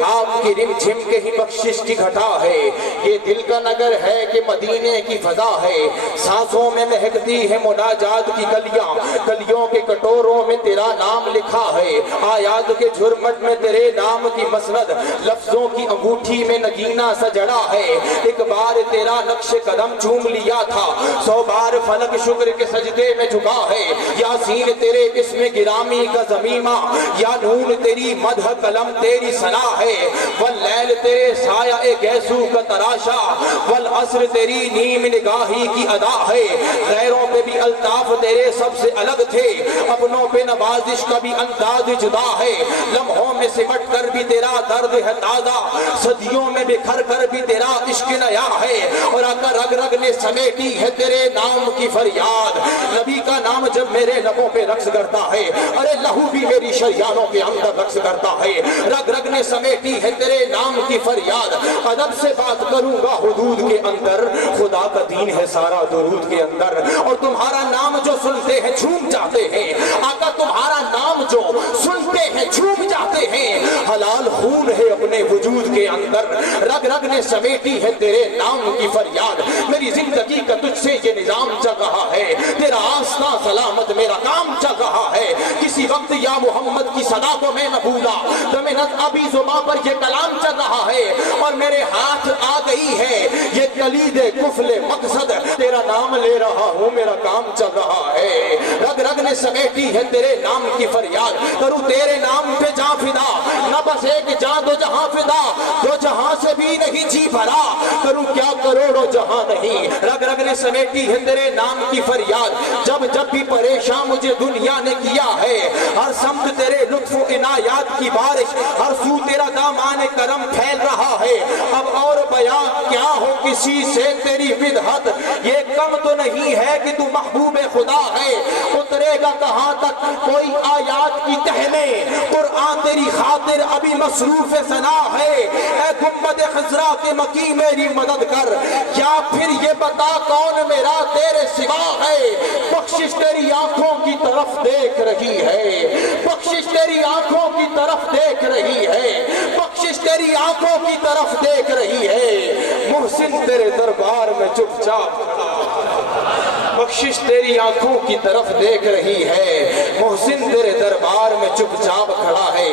खाब की रिम झिम के ही बख्शिश की घटा है। ये दिल का नगर है कि मदीने की फजा है। सांसों में महकती है मुनाजात की कलियां, कलियों के कटोरों में तेरा नाम लिखा है। आयात के झुरमट में तेरे नाम की मसनद, लफ्जों की अंगूठी में नगीना सा जड़ा है। एक बार तेरा नक्श कदम चूम लिया था, 100 बार फलक शुक्र के सजदे में झुका है। यासीन तेरे इसमें गिरामी का ज़मीमा, या नून तेरी मदह कलम तेरी सना है। वल लैल तेरे साया ए गैसू का तराशा, वल असर तेरी नीम निगाही की अदा है। गैरों पे भी अल्ताफ तेरे सबसे अलग थे, अपनों पे नवाजिश का भी अंदाज जुदा है। लम्हों में सिमट कर भी तेरा दर्द है ताजा, सदियों में बिखर कर भी तेरा इश्क नया है। और अगर रग रग ने समेटी है तेरे नाम की फरियाद, नबी का नाम जब मेरे लबों पे रक्स करता है, अरे लहू भी मेरी शरियानों के अंदर रक्स करता है। रग रग ने समेटी है तेरे नाम की फरियाद, अदब से बात करूंगा हुदूद के अंदर, खुदा का दीन है सारा दुरूद के अंदर। और तुम्हारा नाम जो सुनते हैं झूम जाते हैं, आका तुम्हारा नाम जो सुनते हैं झूम जाते हैं। हलाल खून है अपने वजूद के अंदर, रग रग ने समेटी है तेरे नाम की फरियाद। मेरी जिंदगी का तुझसे ये निजाम चल रहा है, तेरा आस्था सलामत मेरा काम चल रहा है। किसी वक्त या मोहम्मद की सदा को मैं न भूला, दमिनत अभी जुबां पर ये कलाम चल रहा है। और मेरे हाथ आ गई है ये कलीदे कुफले मकसद, तेरा नाम ले रहा हूँ मेरा काम चल रहा है। रग रग ने समेटी है तेरे नाम की फरियाद, करूँ तेरे नाम पे जा फिदा, न बस एक जा दो जहां फिदा, दो जहां से भी नहीं जी भरा, करूँ क्या करोड़ों जहां नहीं। रग रग ने समेटी है तेरे नाम की फरियाद, जब जब भी परेशान मुझे दुनिया ने किया है, हर समत तेरे लुत्फ इनायात की बारिश, हर सू तेरा दामाने करम फैल रहा है। अब और बयां क्या हो किसी से तेरी विदहत, ये कम तो नहीं है कि तू महबूबे खुदा है। उतरेगा कहां तक कोई आयात की तह में, कुरान तेरी खातिर अभी मसरूफ सना है। ऐ गुम्बद खजरा के मकी मेरी मदद कर, या फिर ये बता कौन मेरा तेरे सिवा है। बख्शिश तेरी आंखों की तरफ देख रही है, बख्शिश तेरी आंखों की तरफ देख रही है, बख्शिश तेरी आंखों की तरफ देख रही है। मुहसिन तेरे दरबार में चुपचाप, बख्शिश तेरी आंखों की तरफ देख रही है। मुहसिन तेरे दरबार में चुपचाप खड़ा है।